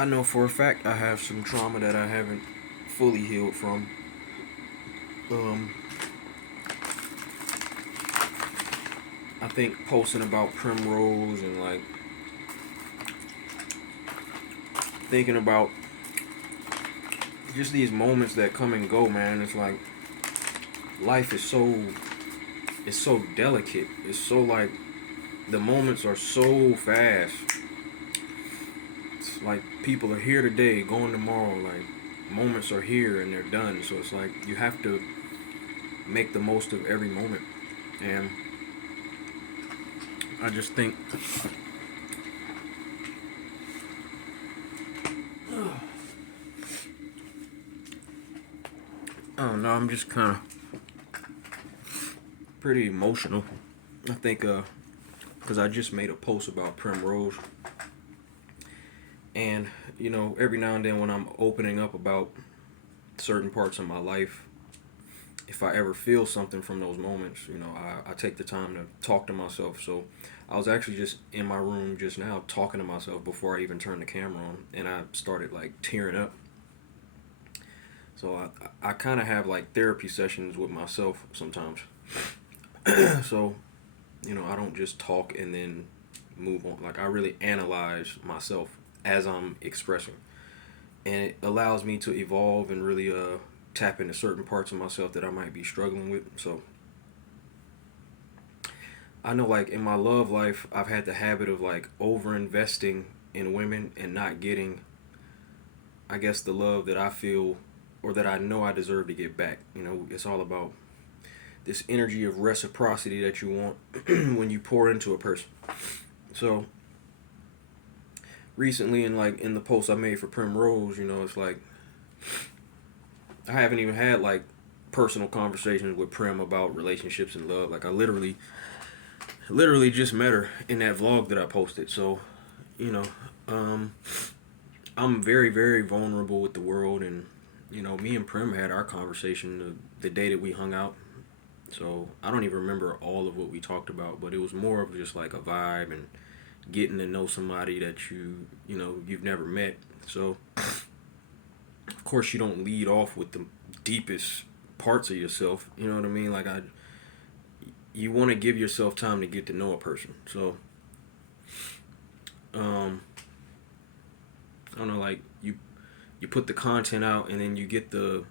I know for a fact I have some trauma that I haven't fully healed from. Um, I think posting about primrose and like thinking about just these moments that come and go, man. It's like life is so delicate. It's so like the moments are so fast. It's like people are here today, going tomorrow. Like moments are here and they're done. So it's like you have to make the most of every moment. And I just think I don't know. I'm just kind of pretty emotional. I think because I just made a post about primrose, and every now and then when I'm opening up about certain parts of my life, if I ever feel something from those moments, I take the time to talk to myself. So I was actually just in my room just now talking to myself before I even turned the camera on, and I started like tearing up. So I kind of have like therapy sessions with myself sometimes. So I don't just talk and then move on. Like I really analyze myself as I'm expressing, and it allows me to evolve and really tap into certain parts of myself that I might be struggling with. So I know like in my love life, I've had the habit of like over investing in women and not getting, I guess, the love that I feel or that I know I deserve to get back. It's all about this energy of reciprocity that you want when you pour into a person. So recently, in the post I made for Primrose, it's like I haven't even had like personal conversations with Prim about relationships and love. Like I literally just met her in that vlog that I posted. So, you know, um, I'm very, very vulnerable with the world, and me and Prim had our conversation the day that we hung out. So I don't even remember all of what we talked about, but it was more of just like a vibe and getting to know somebody that you've never met. So of course you don't lead off with the deepest parts of yourself. You know what I mean? Like you want to give yourself time to get to know a person. So um, I don't know, like you put the content out and then you get the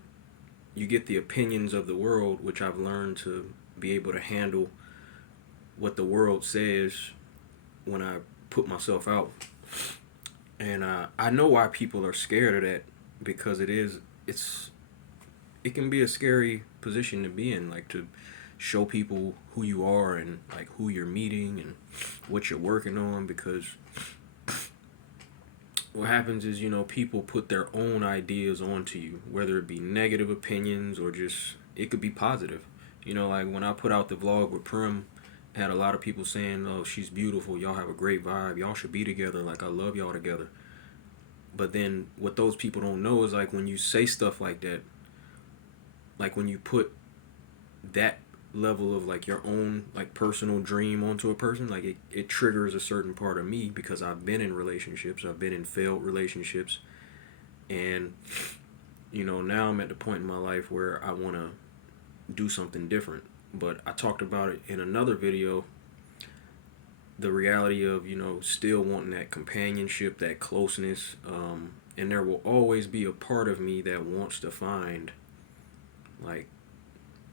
opinions of the world, which I've learned to be able to handle what the world says when I put myself out. And I know why people are scared of that, because it can be a scary position to be in, like to show people who you are and like who you're meeting and what you're working on, because what happens is people put their own ideas onto you, whether it be negative opinions or just it could be positive. Like when I put out the vlog with Prim, I had a lot of people saying, "Oh, she's beautiful, y'all have a great vibe, y'all should be together, like I love y'all together." But then what those people don't know is like when you say stuff like that, like when you put that level of like your own like personal dream onto a person, like it triggers a certain part of me, because I've been in relationships, I've been in failed relationships, and now I'm at the point in my life where I want to do something different. But I talked about it in another video, the reality of still wanting that companionship, that closeness, and there will always be a part of me that wants to find like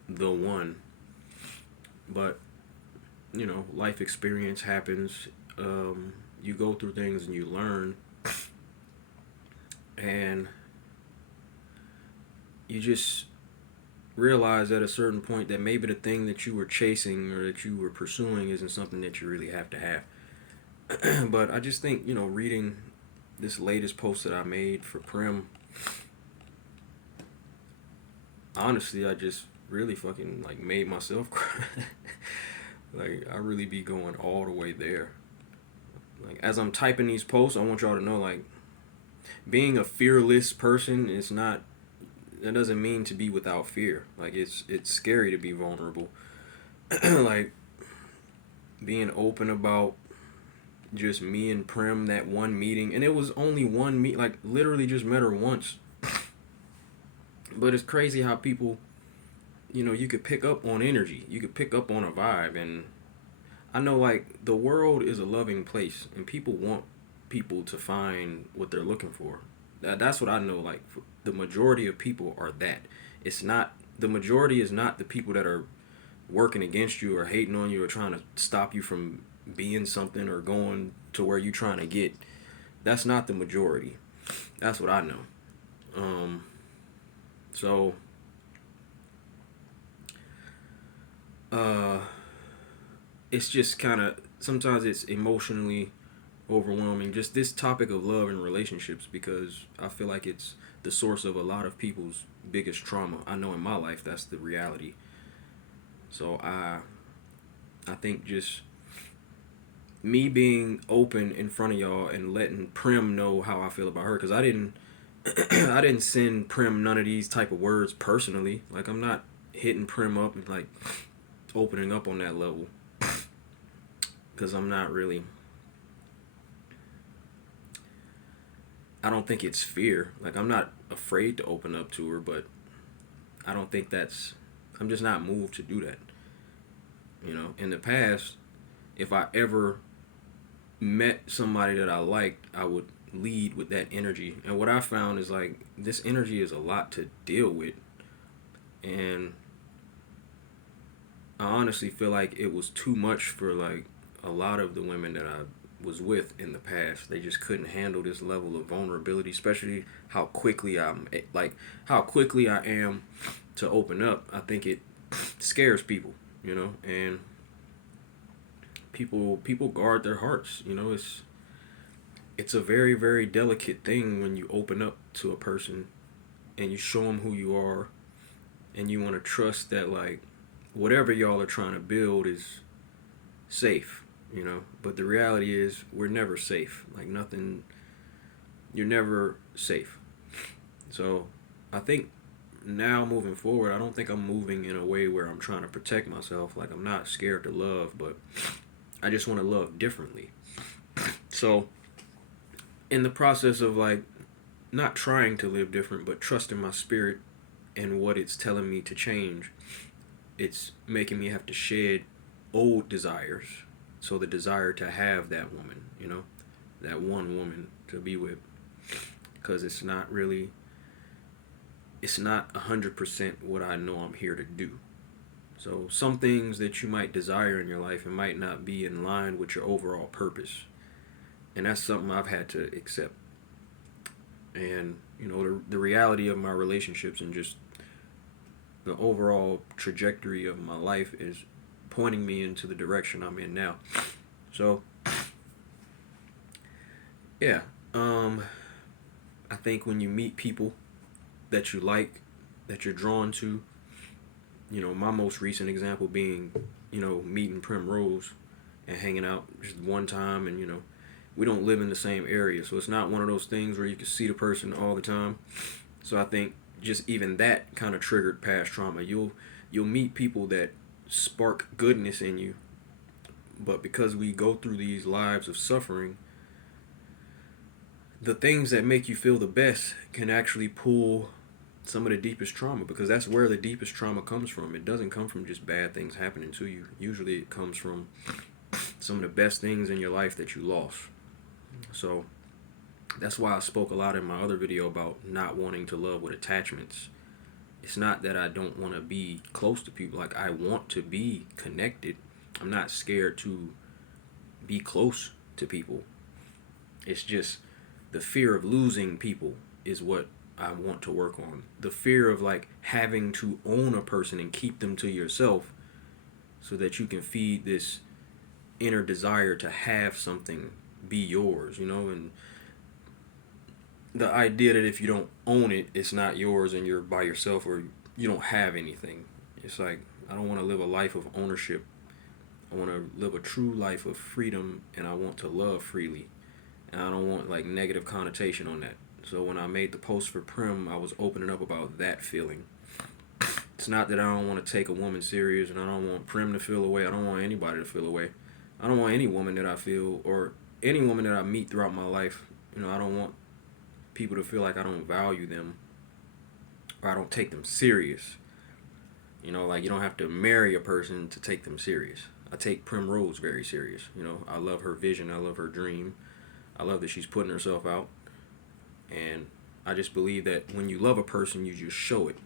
the one. But life experience happens. You go through things and you learn, and you just realize at a certain point that maybe the thing that you were chasing or that you were pursuing isn't something that you really have to have. But I just think reading this latest post that I made for Prim, honestly, I just really fucking like made myself cry. Like I really be going all the way there. Like as I'm typing these posts, I want y'all to know, like, being a fearless person is not, that doesn't mean to be without fear. Like it's scary to be vulnerable. Like being open about just me and Prim, that one meeting, and it was only one meet, like literally just met her once. But it's crazy how people, you could pick up on energy, you could pick up on a vibe, and I know like the world is a loving place, and people want people to find what they're looking for. That's what I know. Like the majority of people are that. It's not the majority is not the people that are working against you or hating on you or trying to stop you from being something or going to where you're trying to get. That's not the majority. That's what I know. Um, so uh, it's just kind of sometimes it's emotionally overwhelming. Just this topic of love and relationships because I feel like it's the source of a lot of people's biggest trauma. I know in my life that's the reality. So I think just me being open in front of y'all and letting Prim know how I feel about her because I didn't I didn't send Prim none of these type of words personally. Like I'm not hitting Prim up and like opening up on that level because I'm not really. I don't think it's fear. Like I'm not afraid to open up to her, but I don't think that's. I'm just not moved to do that. In the past, if I ever met somebody that I liked, I would lead with that energy. And what I found is like this energy is a lot to deal with. And I honestly feel like it was too much for like a lot of the women that I was with in the past. They just couldn't handle this level of vulnerability, especially how quickly I am to open up. I think it scares people, and people guard their hearts. It's a very very delicate thing when you open up to a person and you show them who you are and you want to trust that like whatever y'all are trying to build is safe, but the reality is we're never safe. Like nothing, you're never safe. So I think now moving forward, I don't think I'm moving in a way where I'm trying to protect myself. Like I'm not scared to love, but I just want to love differently. So in the process of like not trying to live different, but trusting my spirit and what it's telling me to change, it's making me have to shed old desires. So the desire to have that woman, that one woman to be with, because it's not 100% what I know I'm here to do. So some things that you might desire in your life, it might not be in line with your overall purpose. And that's something I've had to accept. And, the reality of my relationships and just the overall trajectory of my life is pointing me into the direction I'm in now. So, yeah. I think when you meet people that you like, that you're drawn to, my most recent example being, meeting Primrose and hanging out just one time, and we don't live in the same area, so it's not one of those things where you can see the person all the time. So I think just even that kind of triggered past trauma. You'll meet people that spark goodness in you, but because we go through these lives of suffering, the things that make you feel the best can actually pull some of the deepest trauma, because that's where the deepest trauma comes from. It doesn't come from just bad things happening to you. Usually it comes from some of the best things in your life that you lost. So that's why I spoke a lot in my other video about not wanting to love with attachments. It's not that I don't want to be close to people. Like I want to be connected. I'm not scared to be close to people. It's just the fear of losing people is what I want to work on. The fear of like having to own a person and keep them to yourself so that you can feed this inner desire to have something be yours, and the idea that if you don't own it, it's not yours and you're by yourself or you don't have anything. It's like I don't want to live a life of ownership. I want to live a true life of freedom, and I want to love freely. And I don't want like negative connotation on that. So when I made the post for Prim, I was opening up about that feeling. It's not that I don't want to take a woman serious and I don't want Prim to feel away. I don't want anybody to feel away. I don't want any woman that I feel or any woman that I meet throughout my life, I don't want people to feel like I don't value them or I don't take them serious. Like you don't have to marry a person to take them serious. I take Primrose very serious. I love her vision. I love her dream. I love that she's putting herself out. And I just believe that when you love a person, you just show it.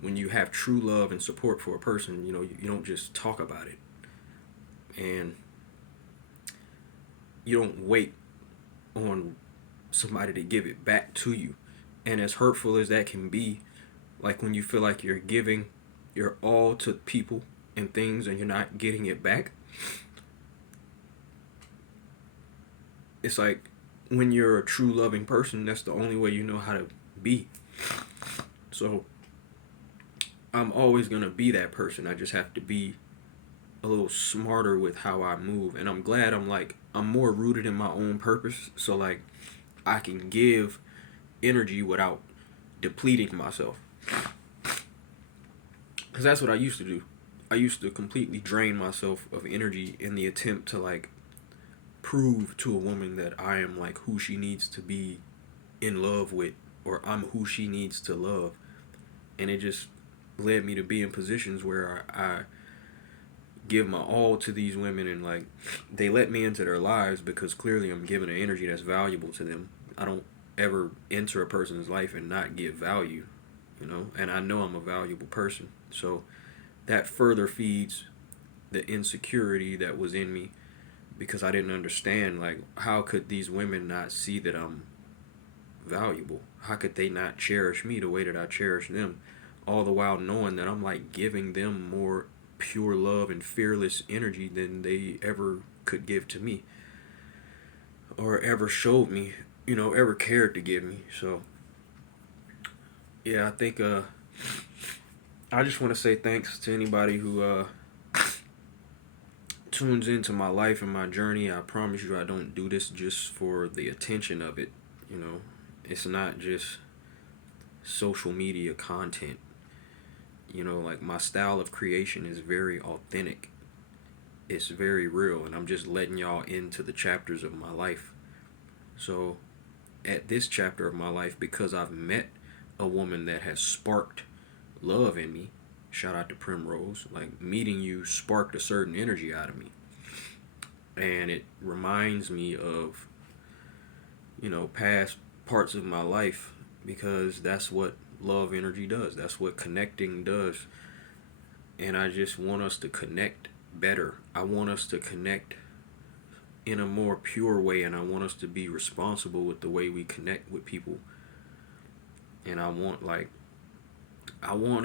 When you have true love and support for a person, you don't just talk about it. And you don't wait on somebody to give it back to you. And as hurtful as that can be, like when you feel like you're giving your all to people and things and you're not getting it back, it's like when you're a true loving person, that's the only way you know how to be. So I'm always going to be that person. I just have to be a little smarter with how I move. And I'm glad I'm more rooted in my own purpose. So like I can give energy without depleting myself. Because that's what I used to do. I used to completely drain myself of energy in the attempt to like prove to a woman that I am like who she needs to be in love with, or I'm who she needs to love. And it just led me to be in positions where I give my all to these women, and like they let me into their lives because clearly I'm giving an energy that's valuable to them. I don't ever enter a person's life and not give value, and I know I'm a valuable person. So that further feeds the insecurity that was in me because I didn't understand, like, how could these women not see that I'm valuable? How could they not cherish me the way that I cherish them? All the while knowing that I'm like giving them more pure love and fearless energy than they ever could give to me or ever showed me, ever cared to give me. So yeah, I think I just want to say thanks to anybody who tunes into my life and my journey. I promise you I don't do this just for the attention of it. It's not just social media content. Like my style of creation is very authentic. It's very real, and I'm just letting y'all into the chapters of my life. So at this chapter of my life, because I've met a woman that has sparked love in me, shout out to Primrose, like meeting you sparked a certain energy out of me. And it reminds me of, past parts of my life, because that's what love energy does. That's what connecting does. And I just want us to connect better. I want us to connect in a more pure way, and I want us to be responsible with the way we connect with people. And I want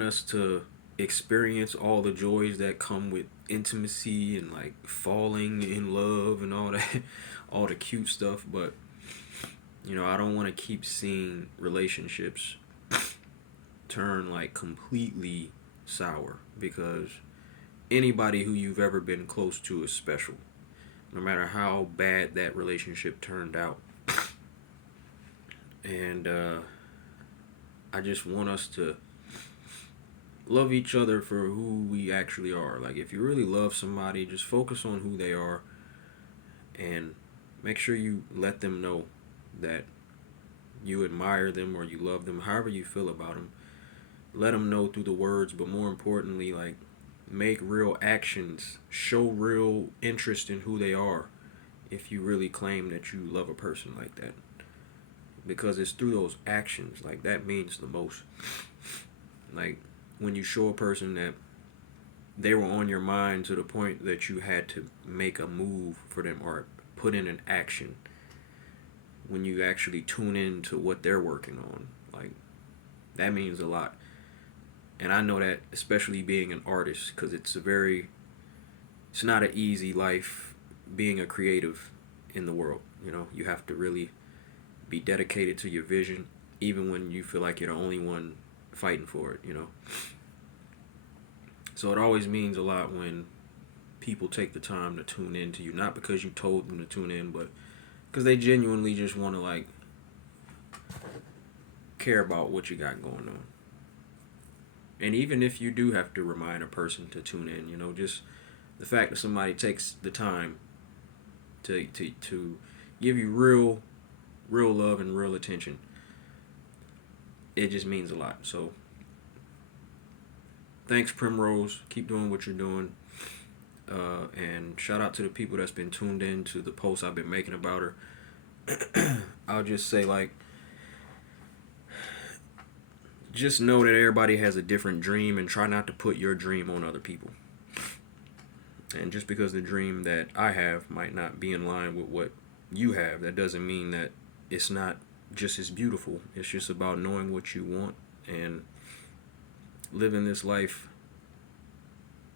us to experience all the joys that come with intimacy and like falling in love and all that, all the cute stuff. But I don't want to keep seeing relationships turn like completely sour, because anybody who you've ever been close to is special, no matter how bad that relationship turned out. And I just want us to love each other for who we actually are. Like, if you really love somebody, just focus on who they are and make sure you let them know that you admire them or you love them, however you feel about them. Let them know through the words, but more importantly, like, make real actions, show real interest in who they are if you really claim that you love a person like that. Because it's through those actions, like, that means the most. Like, when you show a person that they were on your mind to the point that you had to make a move for them or put in an action, when you actually tune in to what they're working on, like, that means a lot. And I know that, especially being an artist, because it's not an easy life being a creative in the world. You have to really be dedicated to your vision, even when you feel like you're the only one fighting for it. So it always means a lot when people take the time to tune in to you, not because you told them to tune in, but because they genuinely just want to like care about what you got going on. And even if you do have to remind a person to tune in, just the fact that somebody takes the time to give you real love and real attention, it just means a lot. So thanks, Primrose. Keep doing what you're doing. And shout out to the people that's been tuned in to the posts I've been making about her. I'll just say, like, just know that everybody has a different dream, and try not to put your dream on other people. And just because the dream that I have might not be in line with what you have, that doesn't mean that it's not just as beautiful. It's just about knowing what you want and living this life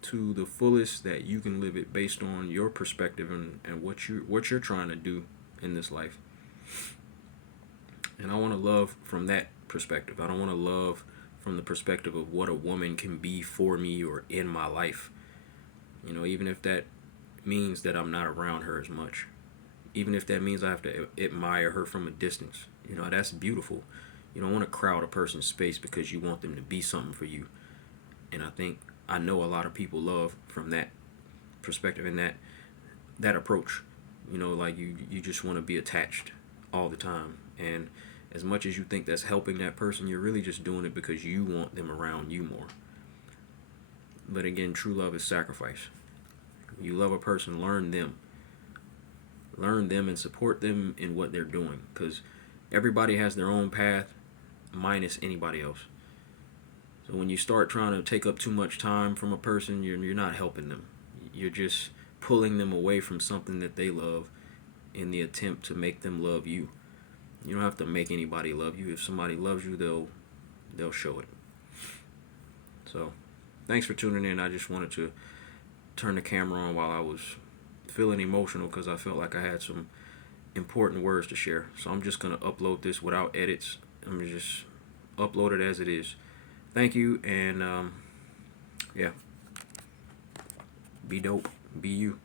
to the fullest that you can live it, based on your perspective and what you're trying to do in this life. And I want to love from that perspective. I don't want to love from the perspective of what a woman can be for me or in my life. You know, even if that means that I'm not around her as much. Even if that means I have to admire her from a distance. You know, that's beautiful. You don't want to crowd a person's space because you want them to be something for you. And I know a lot of people love from that perspective and that approach. You know, like you just want to be attached all the time. And as much as you think that's helping that person, you're really just doing it because you want them around you more. But again, true love is sacrifice. You love a person, learn them. Learn them and support them in what they're doing. Because everybody has their own path, minus anybody else. So when you start trying to take up too much time from a person, you're not helping them. You're just pulling them away from something that they love in the attempt to make them love you. You don't have to make anybody love you. If somebody loves you, they'll show it. So, thanks for tuning in. I just wanted to turn the camera on while I was feeling emotional because I felt like I had some important words to share. So I'm just going to upload this without edits. I'm going to just upload it as it is. Thank you, and yeah, be dope, be you.